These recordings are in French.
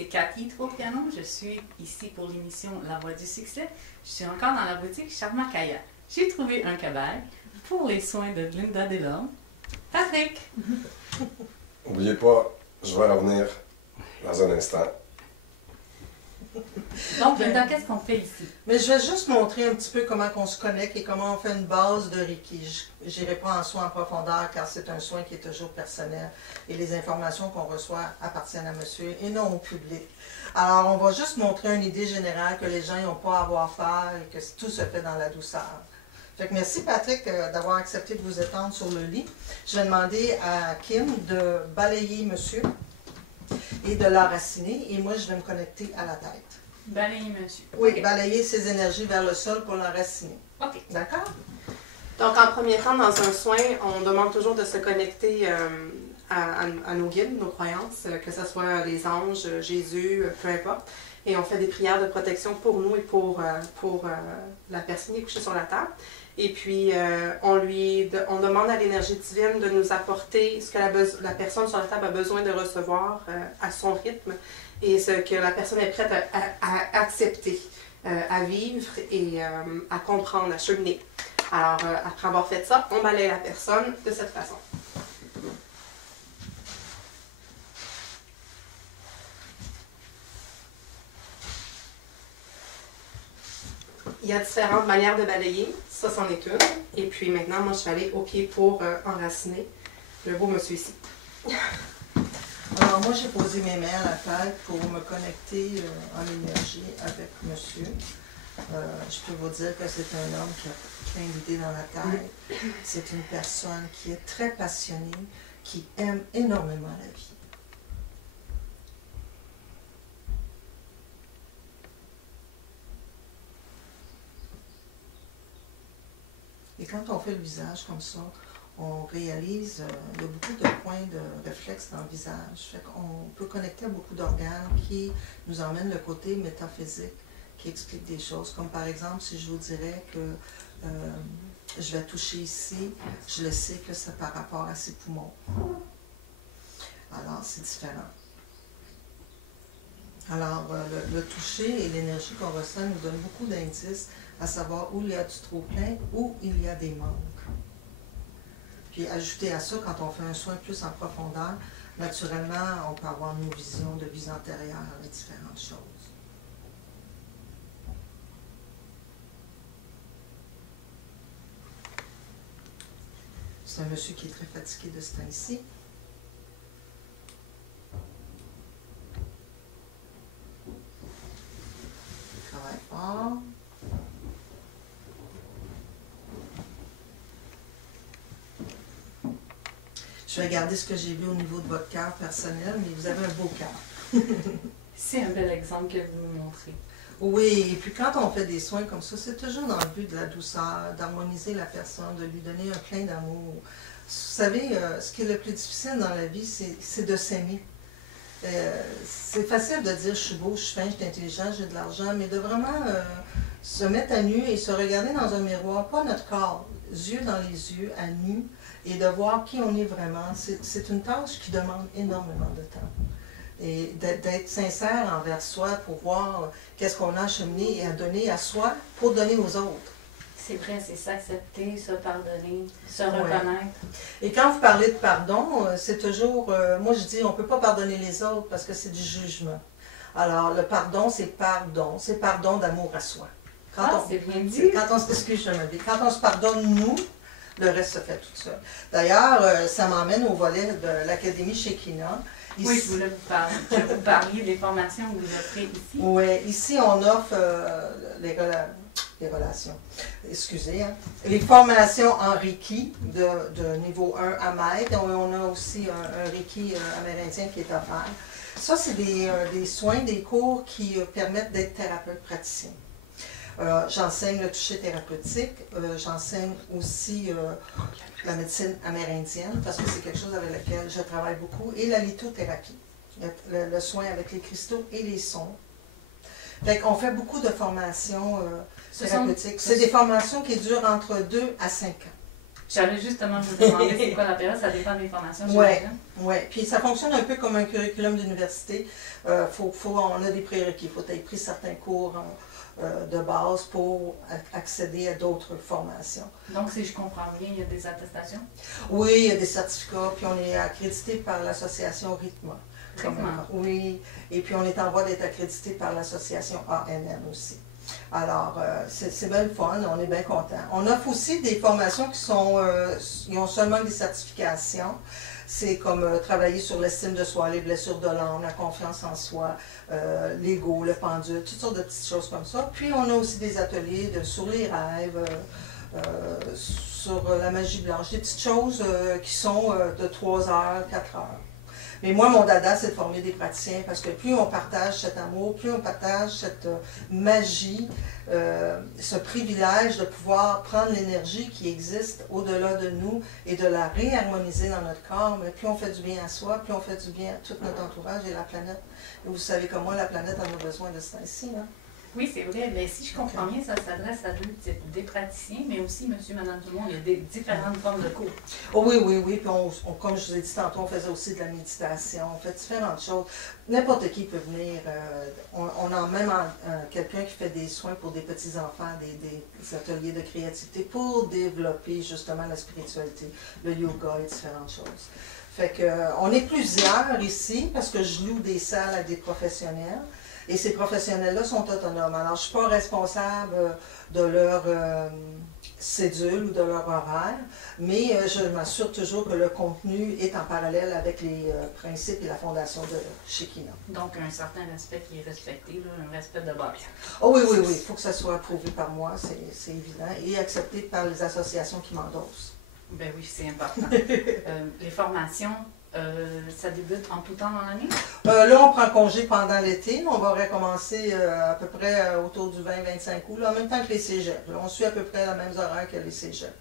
c'est Cathy Tropiano. Je suis ici pour l'émission La Voix du Succès. Je suis encore dans la boutique Charmakaya. J'ai trouvé un cabane pour les soins de Linda Delorme. Patrick! N'oubliez pas, je vais revenir dans un instant. Donc, Linda, qu'est-ce qu'on fait ici? Mais je vais juste montrer un petit peu comment on se connecte et comment on fait une base de Reiki. Je n'irai pas en soin en profondeur car c'est un soin qui est toujours personnel et les informations qu'on reçoit appartiennent à monsieur et non au public. Alors, on va juste montrer une idée générale que les gens n'ont pas à avoir faire et que tout se fait dans la douceur. Fait que merci Patrick d'avoir accepté de vous étendre sur le lit. Je vais demander à Kim de balayer monsieur et de l'enraciner et moi je vais me connecter à la tête. Balayer monsieur. Oui, Okay. balayer ses énergies vers le sol pour l'enraciner. OK. D'accord? Donc, en premier temps, dans un soin, on demande toujours de se connecter à nos guides, nos croyances, que ce soit les anges, Jésus, peu importe. Et on fait des prières de protection pour nous et pour la personne qui est couchée sur la table. Et puis, on demande à l'énergie divine de nous apporter ce que la personne sur la table a besoin de recevoir à son rythme et ce que la personne est prête à accepter, à vivre et à comprendre, à cheminer. Alors, après avoir fait ça, on balaye la personne de cette façon. Il y a différentes manières de balayer. Ça, c'en est une. Et puis maintenant, moi, je vais aller au pied pour enraciner le beau monsieur ici. Alors moi, j'ai posé mes mains à la tête pour me connecter en énergie avec monsieur. Je peux vous dire que c'est un homme qui a plein d'idées dans la tête. C'est une personne qui est très passionnée, qui aime énormément la vie. Et quand on fait le visage comme ça, on réalise il y a beaucoup de points de réflexe dans le visage. Fait qu'on peut connecter à beaucoup d'organes qui nous emmènent le côté métaphysique, qui explique des choses. Comme par exemple, si je vous dirais que je vais toucher ici, je le sais que c'est par rapport à ses poumons. Alors, c'est différent. Alors, le toucher et l'énergie qu'on ressent nous donne beaucoup d'indices à savoir où il y a du trop-plein, où il y a des manques. Puis, ajouter à ça, quand on fait un soin plus en profondeur, naturellement, on peut avoir nos visions de vie antérieure à différentes choses. C'est un monsieur qui est très fatigué de ce temps-ci. Il travaille fort. Je vais regarder ce que j'ai vu au niveau de votre cœur personnel, mais vous avez un beau cœur. C'est un bel exemple que vous nous montrez. Oui, et puis quand on fait des soins comme ça, c'est toujours dans le but de la douceur, d'harmoniser la personne, de lui donner un plein d'amour. Vous savez, ce qui est le plus difficile dans la vie, c'est de s'aimer. C'est facile de dire je suis beau, je suis fin, je suis intelligent, j'ai de l'argent, mais de vraiment se mettre à nu et se regarder dans un miroir, pas notre corps, yeux dans les yeux, à nu, et de voir qui on est vraiment. C'est une tâche qui demande énormément de temps. Et d'être sincère envers soi pour voir qu'est-ce qu'on a acheminé et à donner à soi pour donner aux autres. C'est vrai, c'est s'accepter, se pardonner, se reconnaître. Et quand vous parlez de pardon, c'est toujours, moi je dis, on ne peut pas pardonner les autres parce que c'est du jugement. Alors le pardon, c'est pardon d'amour à soi. C'est bien dit. Quand on se pardonne nous, le reste se fait tout seul. D'ailleurs, ça m'emmène au volet de l'Académie Shekinah. Ici, oui, je voulais vous parler des formations que vous offrez ici. Oui, ici on offre les relations. Excusez, hein, les formations en Reiki de niveau 1 à maître. On a aussi un Reiki amérindien qui est offert. Ça, c'est des soins, des cours qui permettent d'être thérapeute praticien. J'enseigne le toucher thérapeutique, j'enseigne aussi la médecine amérindienne parce que c'est quelque chose avec lequel je travaille beaucoup, et la lithothérapie, le soin avec les cristaux et les sons. Fait qu'on fait beaucoup de formations thérapeutiques. C'est des formations qui durent entre 2 à 5 ans. J'allais justement vous demander c'est quoi la période, ça dépend des formations. Oui, ouais. Puis ça fonctionne un peu comme un curriculum d'université. On a des prérequis. Il faut avoir pris certains cours de base pour accéder à d'autres formations. Donc, si je comprends bien, il y a des attestations? Oui, il y a des certificats, puis on est accrédité par l'association RITMA. Oui, et puis on est en voie d'être accrédité par l'association ANM aussi. Alors, c'est bien le fun, on est bien contents. On offre aussi des formations qui ont seulement des certifications. C'est comme travailler sur l'estime de soi, les blessures de l'âme, la confiance en soi, l'ego, le pendule, toutes sortes de petites choses comme ça. Puis on a aussi des ateliers sur les rêves, sur la magie blanche, des petites choses qui sont de 3 heures, 4 heures. Mais moi, mon dada, c'est de former des praticiens parce que plus on partage cet amour, plus on partage cette magie, ce privilège de pouvoir prendre l'énergie qui existe au-delà de nous et de la réharmoniser dans notre corps, mais plus on fait du bien à soi, plus on fait du bien à tout notre entourage et la planète. Et vous savez comme moi, la planète en a besoin de ça ici, hein? Oui, c'est vrai. Mais si je comprends bien, ça s'adresse à deux types, des praticiens, mais aussi monsieur, madame, tout le monde. Il y a des différentes formes de cours. Oh oui, oui, oui. Puis comme je vous ai dit tantôt, on faisait aussi de la méditation, on fait différentes choses. N'importe qui peut venir. On a même quelqu'un qui fait des soins pour des petits-enfants, des ateliers de créativité pour développer justement la spiritualité, le yoga et différentes choses. Fait que on est plusieurs ici parce que je loue des salles à des professionnels. Et ces professionnels-là sont autonomes. Alors, je ne suis pas responsable de leur cédule ou de leur horaire, mais je m'assure toujours que le contenu est en parallèle avec les principes et la fondation de Shekinah. Donc, un certain respect qui est respecté, là, un respect de base. Oh oui, oui, oui. Il faut que ça soit approuvé par moi, c'est évident, et accepté par les associations qui m'endossent. Ben oui, c'est important. Les formations, ça débute en tout temps dans l'année? Là, on prend congé pendant l'été. On va recommencer à peu près autour du 20-25 août, là, en même temps que les cégeps. On suit à peu près la même horaire que les cégeps.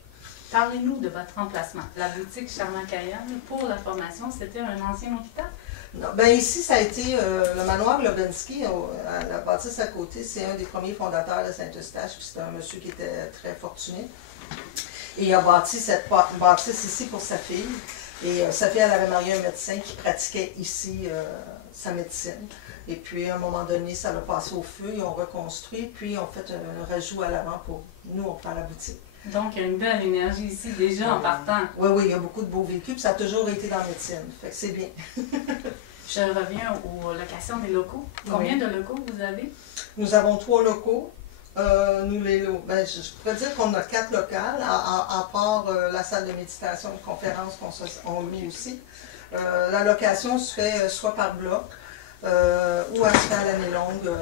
Parlez-nous de votre emplacement. La boutique Charmant Cayenne, pour la formation, c'était un ancien hôpital? Non, ben ici, ça a été le manoir Lobensky, à la bâtisse à côté. C'est un des premiers fondateurs de Saint-Eustache. C'était un monsieur qui était très fortuné. Et il a bâti cette bâtisse ici pour sa fille. Et sa fille, elle avait marié un médecin qui pratiquait ici sa médecine. Et puis, à un moment donné, ça l'a passé au feu, ils ont reconstruit, puis ils ont fait un rajout à l'avant pour nous, on prend la boutique. Donc, il y a une belle énergie ici déjà en partant. Oui, oui, il y a beaucoup de beaux véhicules, puis ça a toujours été dans la médecine, fait que c'est bien. Je reviens aux locations des locaux. Combien de locaux vous avez? Nous avons 3 locaux. Je pourrais dire qu'on a 4 locales, à part la salle de méditation, de conférence qu'on loue aussi. La location se fait soit par bloc, ou elle se fait à l'année longue,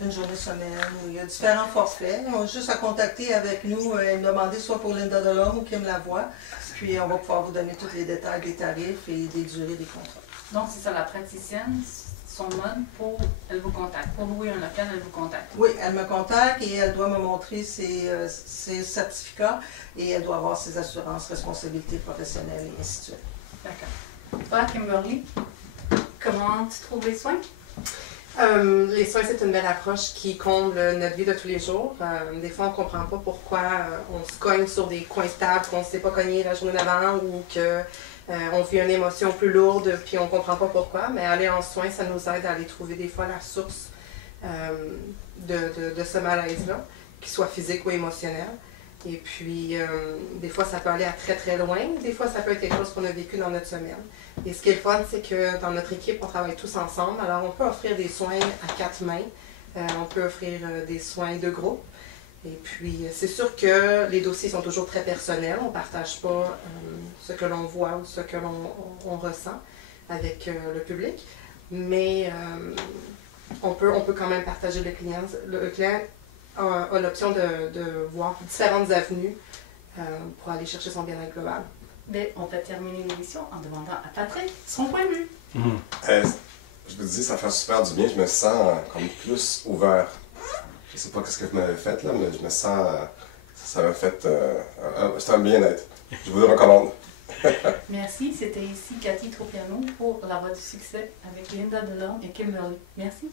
une journée semaine, où il y a différents forfaits. On a juste à contacter avec nous et demander soit pour Linda Delhomme ou Kim Lavoie, puis on va pouvoir vous donner tous les détails des tarifs et des durées des contrats. Donc c'est ça, la praticienne, son mode, elle vous contacte. Pour louer un local, elle vous contacte. Oui, elle me contacte et elle doit me montrer ses certificats et elle doit avoir ses assurances, responsabilités professionnelles et ainsi de suite. D'accord. Toi, Kimberly, comment tu trouves les soins? Les soins, c'est une belle approche qui comble notre vie de tous les jours. Des fois, on ne comprend pas pourquoi on se cogne sur des coins stables qu'on ne s'est pas cogné la journée d'avant ou que on vit une émotion plus lourde puis on ne comprend pas pourquoi. Mais aller en soins, ça nous aide à aller trouver des fois la source de ce malaise-là, qu'il soit physique ou émotionnel. Et puis, des fois, ça peut aller à très très loin. Des fois, ça peut être quelque chose qu'on a vécu dans notre semaine. Et ce qui est le fun, c'est que dans notre équipe, on travaille tous ensemble. Alors, on peut offrir des soins à 4 mains. On peut offrir des soins de groupe. Et puis, c'est sûr que les dossiers sont toujours très personnels. On ne partage pas ce que l'on voit ou ce que l'on ressent avec le public. Mais on peut quand même partager le client. Le client a l'option de voir différentes avenues pour aller chercher son bien-être global. Mais on peut terminer l'émission en demandant à Patrick son point de vue. Je vous dis, ça fait super du bien. Je me sens comme plus ouvert. Je sais pas ce que vous m'avez fait, là, mais je me sens... ça m'a fait... c'est un bien-être. Je vous le recommande. Merci. C'était ici Cathy Tropiano pour La Voix du Succès avec Linda Delhomme et Kimberly. Merci.